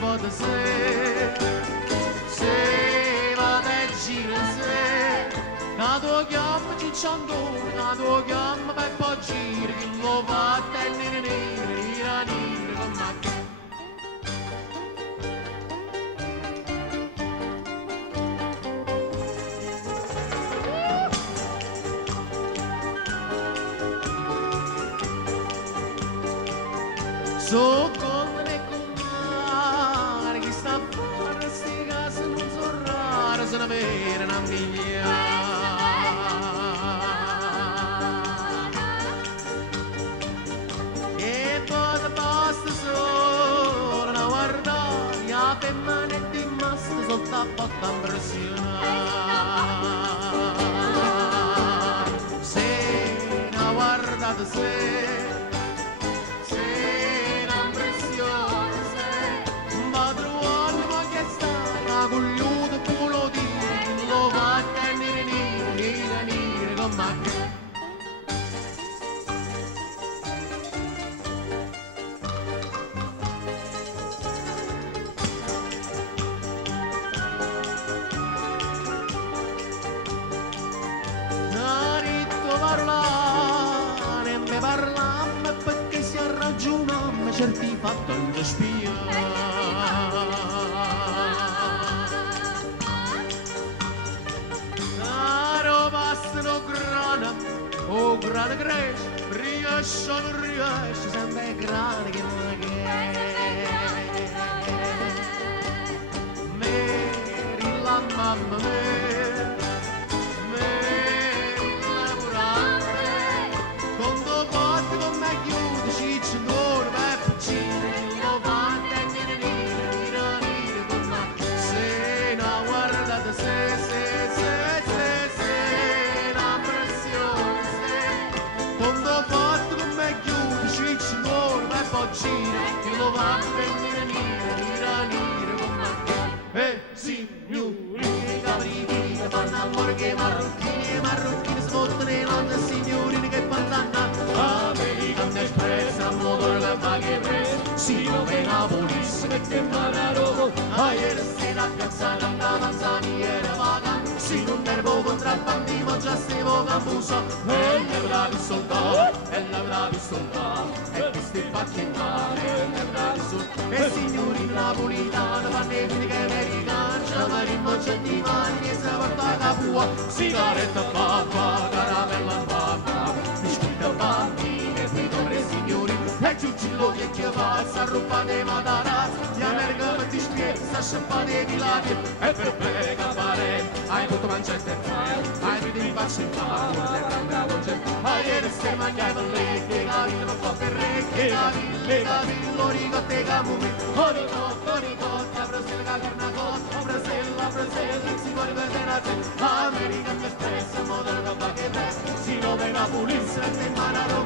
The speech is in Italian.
vado se vado e giro se quando chiamo cicciandone quando chiamo per poi giro che lo fa a te nire con me. So come ne comare che sta a fare sti case non so rare sono avere una miglia e poi basta solo una guardare a permanente in massa sotto a porta impressionare se una guardate se cogliuto culo di lo va a tenere con me. Naritto parlare, me parlammo perché si arragiona, certi fatto il spia. Oh grana cresce, riesce o non riesce, sempre grana che non è Meri la mamma Meri lavorante, quando porti con me chiudi, cicci d'oro, peppuccini, lo fa a tenere con me, se no guardate se quando fatto con me chiudi, cicci muore, ma poi gira, che lo va a venire con me. Signorini, cabrini, che fanno amore che marrocchini, smottano le donne, signorini che panzanna, American Express, a motore che fa che preso, si nome Napolis, che te manaro, a ieri sera a piazzare andava era vaga, si non nervo contrabbandimo, già stiamo cambuso, e le bravi soldati, e questi pacchi in mano, e le bravi soldati, e signori napolitani, magnifiche americani, c'è marino, c'è di mani, che si porta a capua, sigaretta papà, caramella papà, biscotti a bambini, e qui dovrei signori, e giuggillo che va, s'arruppa dei matarazzi, gli americani ti spieghi, sta sciampate di lati, e per pega parenti, hai avuto mangiare hai più di faccia in mano, le branda gente, hai ieri stai mangiando le che cavillo, ma fa per re, che cavillo, ricotte camumi, ricotta, Brasile, carna cotta, Brasile, si vuole vedere a te, American Express, modello da che te, si nome la pulizia, e te manaro,